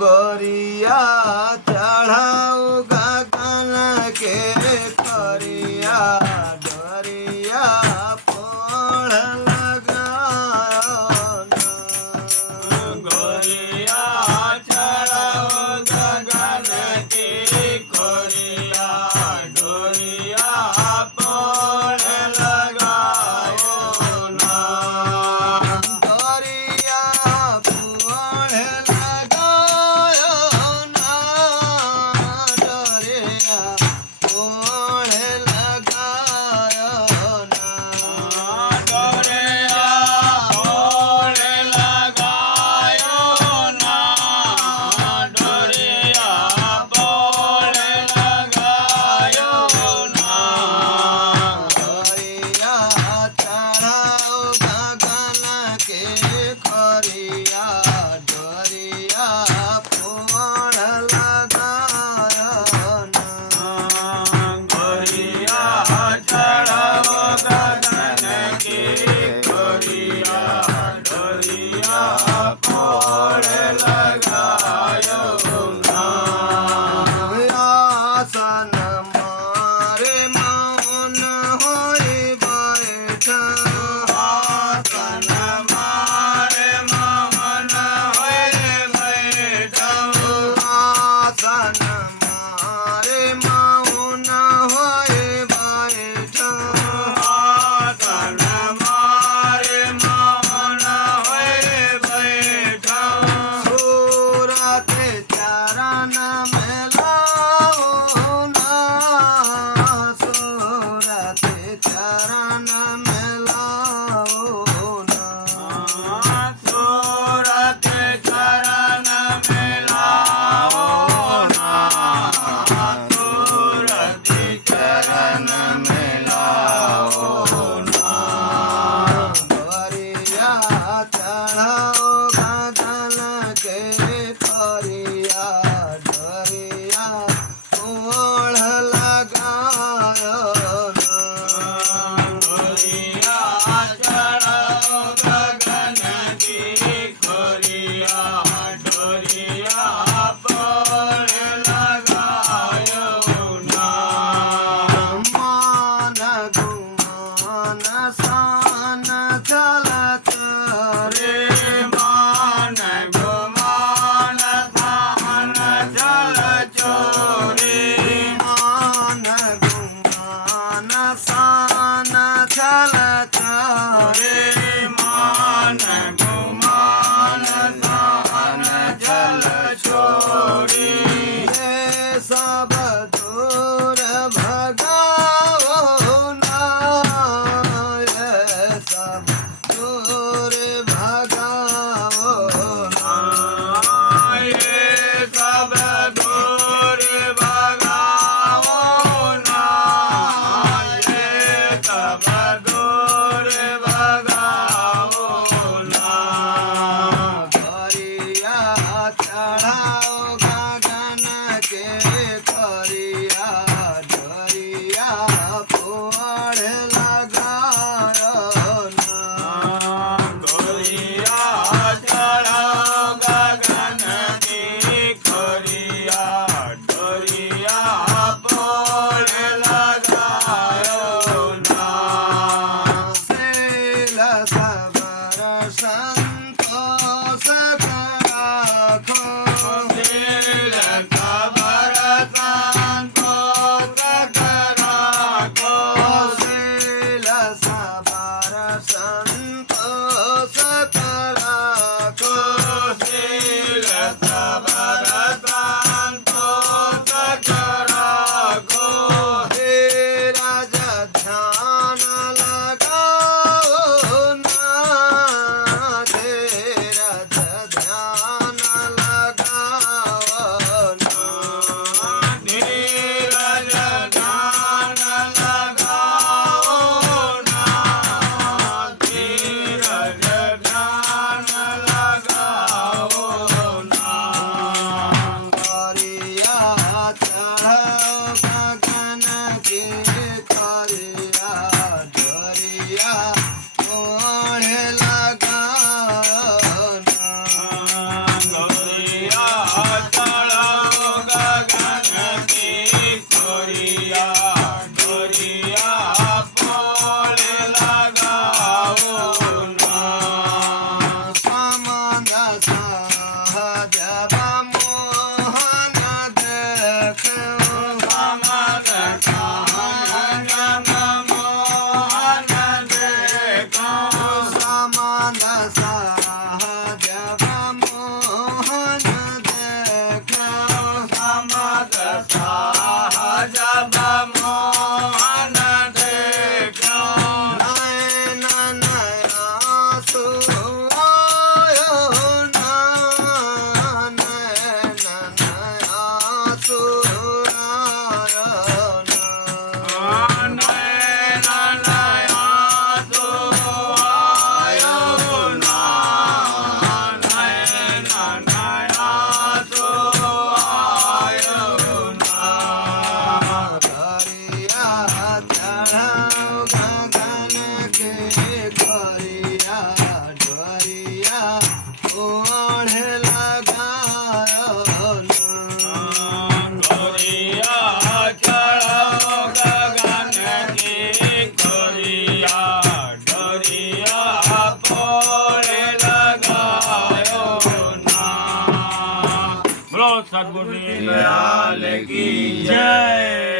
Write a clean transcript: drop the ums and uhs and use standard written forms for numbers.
गोरिया चढ़ाऊ गगन के करिया डोरिया पोढ़ लगाओ ना। गोरिया चढ़ाओ गगन की कोरिया डोरिया पोढ़ लगाओ ना। डोरिया पोढ़ लगाओ ना। डोरिया पोढ़ लगाओ ना। डोरिया पोढ़ लगायो ना। डोरिया पोढ़ लगायो ना। डोरिया चढ़ाओ गगन के खोरिया डोरिया पोढ़ लगाओ ना। गोरिया चढ़ाओ गगन की कोरिया डोरिया पोढ़ लगायो ना। आसन मारे मौन होई बैठ। आसन मारे मौन होए बैठो। आसन मारे मौन होई बैठ। आसन मारे मौन होए बैठो। ભોળાનાથ બોલી લાલ કી જય